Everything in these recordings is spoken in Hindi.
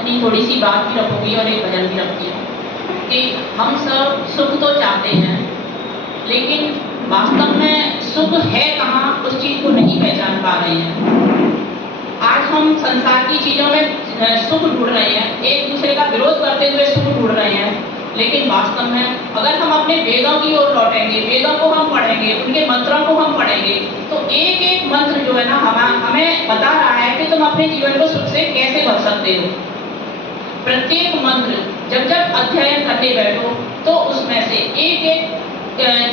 अपनी थोड़ी सी बात भी रखूंगी और एक भजन भी रखती हूँ कि हम सब सुख तो चाहते हैं, लेकिन वास्तव में सुख है कहाँ, उस चीज को नहीं पहचान पा रहे हैं। आज हम संसार की चीजों में सुख ढूंढ रहे हैं, एक दूसरे का विरोध करते हुए सुख ढूंढ रहे हैं, लेकिन वास्तव में अगर हम अपने वेदों की ओर लौटेंगे, वेदों को हम पढ़ेंगे, उनके मंत्रों को हम पढ़ेंगे, तो एक एक मंत्र जो है ना हमें बता रहा है कि तुम अपने जीवन को सुख से कैसे भर सकते हो। प्रत्येक मंत्र जब जब अध्ययन करने बैठो तो उसमें से एक एक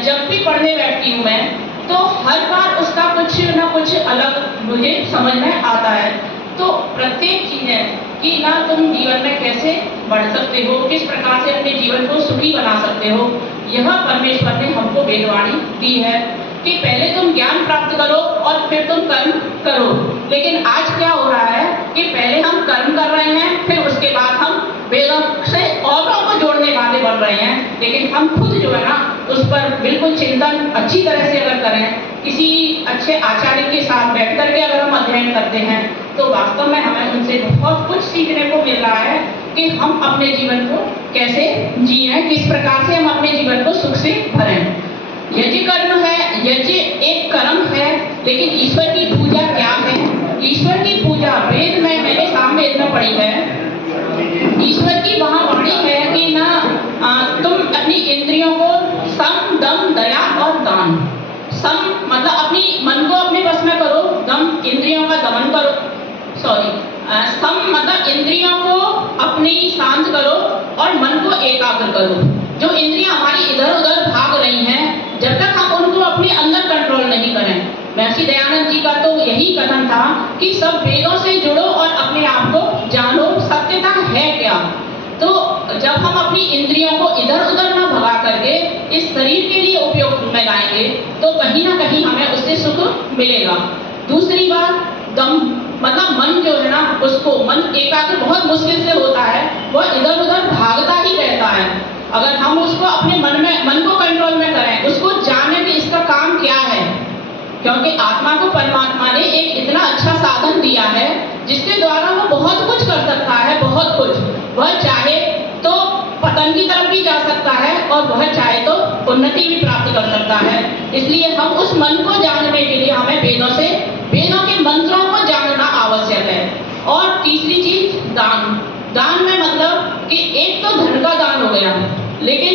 जब भी पढ़ने बैठती हूँ मैं, तो हर बार उसका कुछ ना कुछ अलग मुझे समझ में आता है। तो प्रत्येक चीज है कि ना तुम जीवन में कैसे बढ़ सकते हो, किस प्रकार से अपने जीवन को सुखी बना सकते हो, यह परमेश्वर ने हमको वेदवाणी दी है कि पहले तुम ज्ञान प्राप्त करो और फिर तुम कर्म करो। लेकिन आज क्या हो रहा है कि पहले हम कर्म कर रहे हैं, फिर उसके बाद हम वेदों से औरों को जोड़ने वाले बन रहे हैं, लेकिन हम खुद जो है ना उस पर बिल्कुल चिंतन अच्छी तरह से अगर करें, किसी अच्छे आचार्य के साथ बैठ करके अगर हम अध्ययन करते हैं, तो वास्तव में हमें उनसे बहुत कुछ सीखने को मिल रहा है कि हम अपने जीवन को कैसे जिए, किस प्रकार से हम अपने जीवन को सुख से भरें। यज्ञ कर्म है, यज्ञ एक कर्म है, लेकिन ईश्वर की पूजा क्या है? ईश्वर की पूजा वेद में मैंने सामने इतना पढ़ी है, ईश्वर की वहाँ वाणी है कि ना तुम अपनी इंद्रियों को सम, दम, दया और दान। सम मतलब अपनी मन को अपने वश में करो, दम इंद्रियों का दमन करो, सम मतलब इंद्रियों को अपनी शांत करो और मन को एकाग्र करो। जो इंद्रियां हमारी इधर उधर भाग रही हैं, जब तक हम उनको अपने अंदर कंट्रोल नहीं करें, महर्षि दयानंद जी का तो यही कथन था कि सब वेदों से जुड़ो और अपने आप को जानो, सत्यता है क्या। तो जब हम अपनी इंद्रियों को इधर उधर ना भगा करके इस शरीर के लिए उपयोग में लाएंगे, तो कहीं ना कहीं हमें उससे सुख मिलेगा। दूसरी बात, दम मतलब मन जो है ना, उसको मन एकाग्र बहुत मुश्किल से होता है, वह इधर उधर भागता ही रहता है। अगर हम उसको अपने मन को कंट्रोल में करें, उसको जाने कि इसका काम क्या है, क्योंकि आत्मा को परमात्मा ने एक इतना अच्छा साधन दिया है जिसके द्वारा वो बहुत कुछ कर सकता है, बहुत कुछ। वह चाहे तो पतन की तरफ भी जा सकता है और वह चाहे तो उन्नति भी प्राप्त कर सकता है। इसलिए हम उस मन को जानने के लिए हमें वेदों के मंत्रों को जानना आवश्यक है। और तीसरी चीज दान। दान में मतलब कि एक तो धन का दान हो गया, लेकिन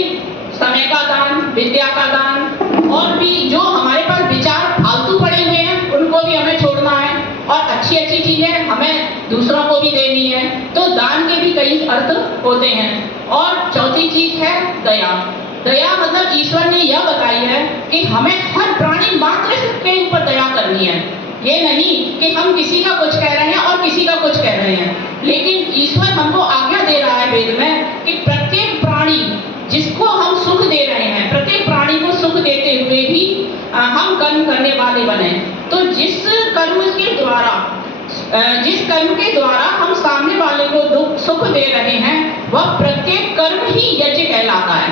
समय का दान, विद्या का दान, और भी जो हमारे पास विचार फालतू पड़े हुए हैं उनको भी हमें छोड़ना है, और अच्छी अच्छी चीजें हमें दूसरों को भी देनी है। तो दान के भी कई अर्थ होते हैं। और चौथी चीज है दया। दया मतलब ईश्वर ने यह बताई है कि हमें हर प्राणी मात्र के ऊपर दया करनी है। ये नहीं कि हम किसी का कुछ कह रहे हैं और किसी का कुछ कह रहे हैं, लेकिन ईश्वर हमको आज्ञा दे रहा है वेद में कि प्रत्येक प्राणी जिसको हम सुख दे रहे हैं, प्रत्येक प्राणी को सुख देते हुए ही हम कर्म करने वाले बने। तो जिस कर्म के द्वारा हम सामने वाले को दुख सुख दे रहे हैं, वह प्रत्येक कर्म ही यज्ञ कहलाता है।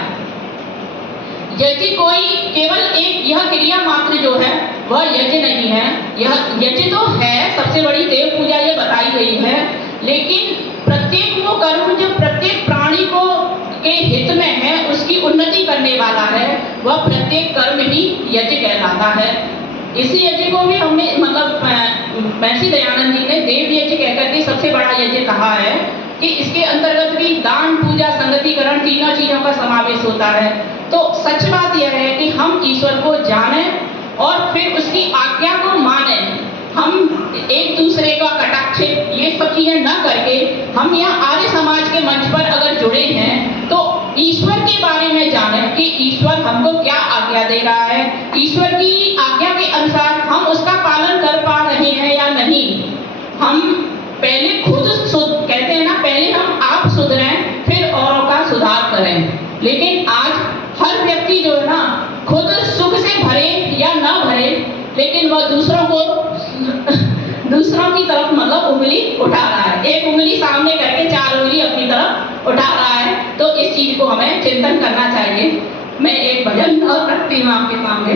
यज्ञ कोई केवल एक यह क्रिया मात्र जो है वह यज्ञ नहीं है। यह यज्ञ तो है, सबसे बड़ी देव पूजा ये बताई गई है, लेकिन प्रत्येक वो कर्म जो प्रत्येक प्राणी को के हित में है, उसकी उन्नति करने वाला है, वह प्रत्येक कर्म ही यज्ञ कहलाता है। इसी यज्ञ को भी हमने मतलब महर्षि दयानंद जी ने देव यज्ञ कहकर के सबसे बड़ा यज्ञ कहा है कि इसके अंतर्गत भी दान, पूजा, संगतिकरण तीनों चीजों का समावेश होता है। तो सच बात यह है कि हम ईश्वर को जानें और फिर उसकी आज्ञा को मानें। हम एक दूसरे का कटाक्ष ये सब चीजें न करके हम यहाँ आर्य समाज के मंच पर अगर जुड़े हैं, तो ईश्वर के बारे में जानें कि ईश्वर हमको क्या आज्ञा दे रहा है, ईश्वर की आज्ञा के अनुसार हम उसका पालन कर पा रहे हैं या नहीं। हम पहले खुद कहते हैं ना, पहले हम आप सुधरें फिर औरों का सुधार करें। लेकिन आज हर व्यक्ति जो है ना, खुद सुख से भरे या ना भरे, लेकिन वह दूसरों की तरफ मतलब उंगली उठा रहा है, एक उंगली सामने करके चार उंगली अपनी तरफ उठा रहा है। तो इस चीज को हमें चिंतन करना चाहिए। मैं एक भजन और रखती हूँ आपके सामने।